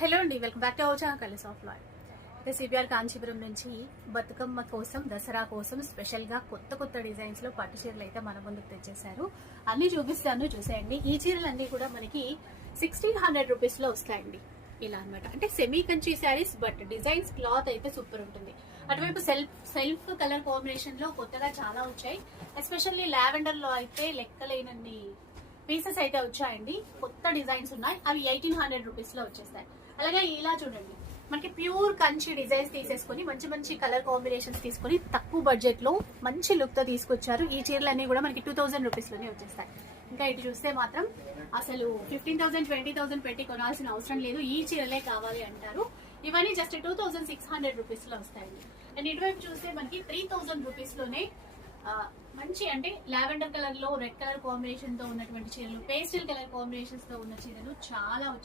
Hello అండి, welcome back to our channel colours of life. CBR Kanchipuram నుంచి బతుకమ్మ కోసం, దసరా కోసం స్పెషల్గా కొత్త కొత్త డిజైన్స్లో పట్టు చీరలు అయితే మన ముందుకు తెచ్చేశారు. అన్ని చూపిస్తాను, చూసేయండి. ఈ చీరలు అన్ని కూడా మనకి 1600 రూపీస్లో వస్తాయండి. ఇలా అనమాట. అంటే semi Kanchi saris, but designs cloth అయితే సూపర్ ఉంటుంది. అటువైపు సెల్ఫ్ కలర్ కాంబినేషన్ లో కొత్తగా చాలా వచ్చాయి. ఎస్పెషల్లీ లావెండర్ లో అయితే లెక్కలేనన్ని పీసెస్ అయితే వచ్చాయండి. కొత్త డిజైన్స్ ఉన్నాయి. అవి 1800 రూపీస్ లో వచ్చేస్తాయి. అలాగే ఇలా చూడండి, మనకి ప్యూర్ కంచి డిజైన్స్ తీసేసుకొని మంచి మంచి కలర్ కాంబినేషన్స్ తీసుకొని తక్కువ బడ్జెట్ లో మంచి లుక్ తో తీసుకొచ్చారు. ఈ చీరలన్నీ కూడా మనకి 2000 రూపీస్ లోనే వచ్చేస్తాయి. ఇంకా ఇటు చూస్తే మాత్రం అసలు 15,000 20,000 పెట్టి కొనాల్సిన అవసరం లేదు, ఈ చీరలే కావాలి అంటారు. ఇవన్నీ జస్ట్ 2600 రూపీస్ లో వస్తాయండి. అండ్ ఇటువైపు చూస్తే మనకి 3000 రూపీస్ లోనే మంచి అంటే లావెండర్ కలర్ లో రెడ్ కలర్ కాంబినేషన్ తో ఉన్నటువంటి చీరలు, పేస్టల్ కలర్ కాంబినేషన్స్ తో ఉన్న చీరలు చాలా వచ్చాయి.